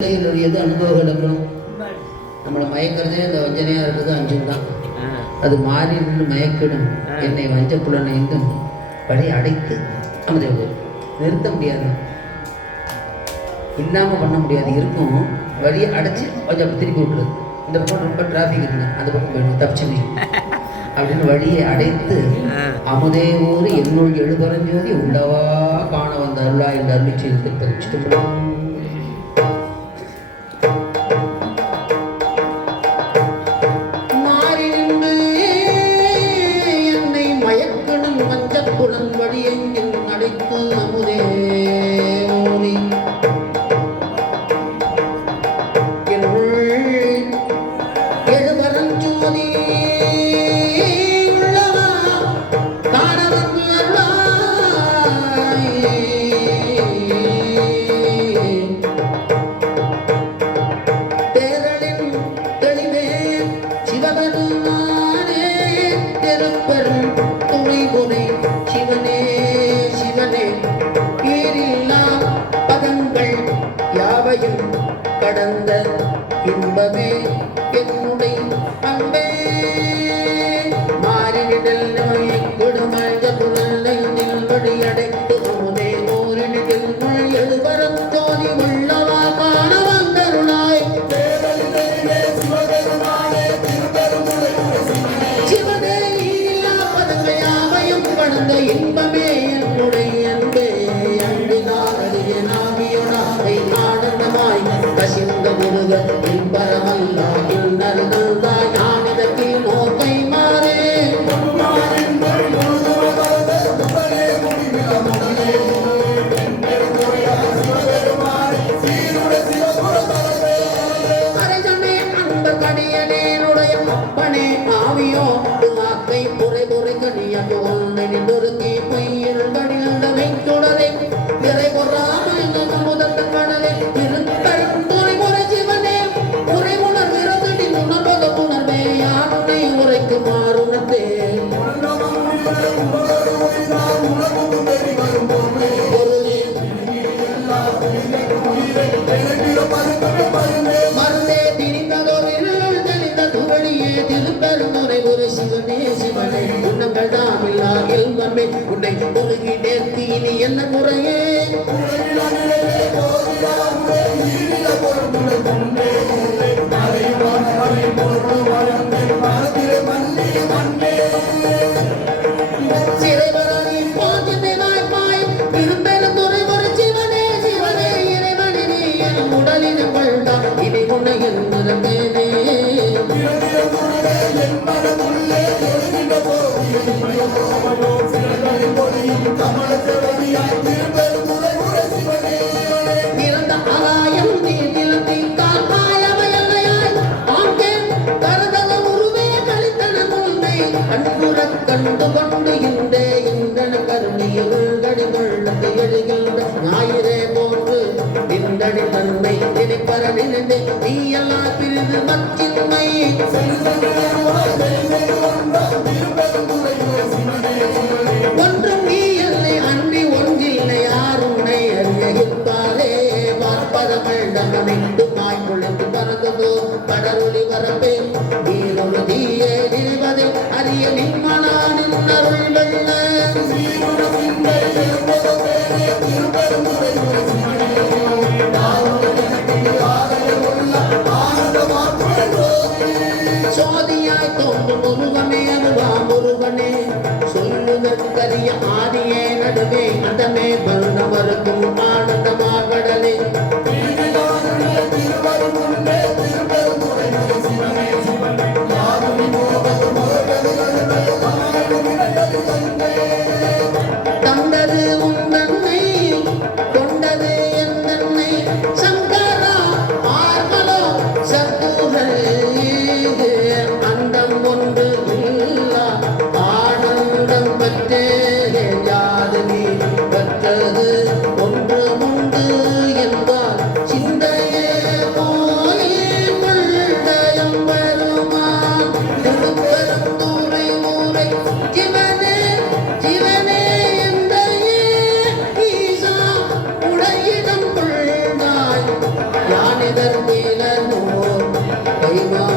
எது அனுபவம் இழக்கணும் நம்மளை மயக்கிறதே இந்த வஞ்சனையா இருக்குது அஞ்சும் தான் அது மாறி நின்று மயக்கிடும் என்னை வஞ்ச புலனைந்தும் வழி அடைத்து அமைதி நிறுத்த முடியாது. இல்லாம பண்ண முடியாது. இருக்கும். வழியை அடைச்சு கொஞ்சம் திருப்பி விட்டுறது. இந்த பக்கம் ரொம்ப டிராஃபிக் இருக்குங்க அந்த பக்கம் போயிடும் தப்பிச்சுங்க அப்படின்னு வழியை அடைத்து அமுதே ஊர் என்னுள் எழுபரஞ்சோதி உள்ளவா காண வந்த அருளா என்று அருளி செய்து திருப்பதி. மஞ்சப்புலன் வழி எங்கில் அமுதே உன்னை உருகி நேர்த்தி இனி என்ன குறையே? உடலின் இந்தடி தன்னை திணிப்பர நினைந்து நீ எல்லாம் பிரிந்து மச்சின்மை ஒன்றும் நீ இல்லை அன்றி பறந்ததோ சொல்லுதற்கரிய ஆதியே நடுவே அதமே வருணவருக்கும் ஆனந்த கற்றே யாது நீ கற்றது. ஒன்று உண்டு என்பார் சிந்தையே போய் கொள்கையம் வருமான் திருப்பெருந்தூரை ஊரை சிவனே சிவனே என்றையே ஈசா உடையிடம் கொள்ளாய் யானிதர் நீல நூல் கைமா